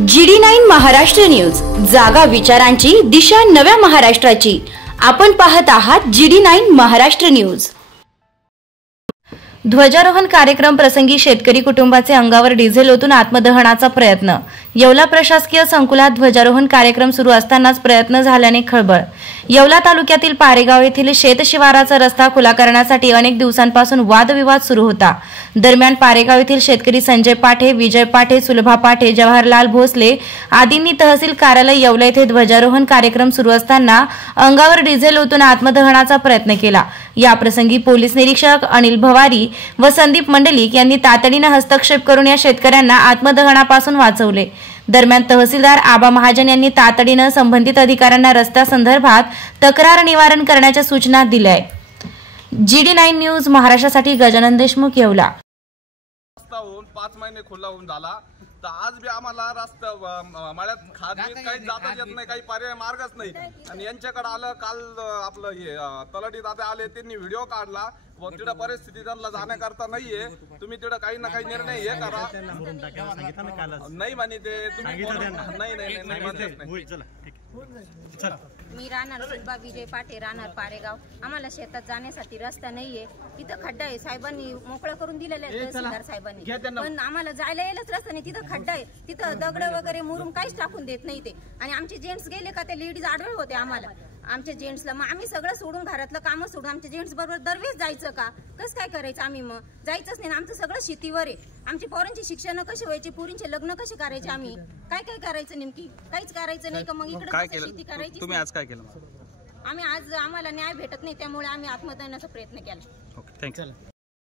GD9 Maharashtra news, जागा विचारांची, दिशा नव्या महाराष्ट्राची। आपण पाहत आहात GD9 महाराष्ट्र न्यूज। ध्वजारोहण कार्यक्रम प्रसंगी शेतकरी कुटुंबाचे अंगावर डिझेल ओतून आत्मदहनाचा प्रयत्न। येवला प्रशासकीय संकुलात ध्वजारोहण कार्यक्रम सुरू असतानाच प्रयत्न झाल्याने खळबळ। येवला तालुक्यातील पारेगाव येथील शेत शिवाराचा रस्ता खुला करण्यासाठी अनेक दिवसांपासून वादविवाद सुरू होता। दरम्यान पारेगाव येथील शेतकरी संजय पाठे, विजय पाठे, सुलभा पाठे, जवाहरलाल भोसले आदींनी तहसील कार्यालय येवला येथे ध्वजारोहण कार्यक्रम सुरू असताना अंगावर डिझेल ओतून आत्मदहनाचा प्रयत्न केला। या प्रसंगी पोलीस निरीक्षक अनिल भवारी व संदीप मंडलिक यांनी तातडीने हस्तक्षेप करून या शेतकऱ्यांना आत्मदहनापासून वाचवले। दरम्यान तहसीलदार आबा महाजन यांनी तातडीने संबंधित अधिकाऱ्यांना रस्त्यासंदर्भात तक्रार निवारण करण्याच्या सूचना दिल्या आहेत। GD9 न्यूज महाराष्ट्रासाठी गजानन देशमुख, येवला। 5 महिने खुला होऊन झाला तर आज बी आम्हाला रस्ता मळ्यात काही जाता येत नाही, काही पर्याय मार्गच नाही। आणि यांच्याकडे आलं काल आपलं हे तलाठी दादा आले, त्यांनी व्हिडिओ काढला व तिथं परिस्थिती त्यांना जाण्याकरता नाहीये। तुम्ही तिथं काही ना काही निर्णय हे करा। नाही म्हणे ते तुम्ही नाही म्हणत नाही। मी राहणार सुलभा विजय पाठे, राहणार पारेगाव। आम्हाला शेतात जाण्यासाठी रस्ता नाहीये, तिथं खड्डा आहे। साहेबांनी मोकळं करून दिलेलं आहे तहसीलदार साहेबांनी, पण आम्हाला जायला यायलाच रस्ता नाही। तिथं खड्डा आहे, तिथं दगड वगैरे मुरुम काहीच टाकून देत नाही ते। आणि आमचे जेंट्स गेले का ते लेडीज आडवे होते आम्हाला, आमच्या जेंट्सला। मग आम्ही सगळं सोडून, घरातलं काम सोडून आमच्या जेंट्स बरोबर दरवेळेस जायचं का? कसं काय करायचं आम्ही? मग जायचंच नाही। आमचं सगळं शेतीवर आहे। आमची पोरांची शिक्षण कशी व्हायची, पोरींचे लग्न कसे करायचे, आम्ही काय काय करायचं? नेमकी काहीच करायचं नाही का? मग इकडे शेती करायची। तुम्ही आज काय केलं? आम्ही आज आम्हाला न्याय भेटत नाही, त्यामुळे आम्ही आत्मदहनाचा प्रयत्न केला। Okay, thank you.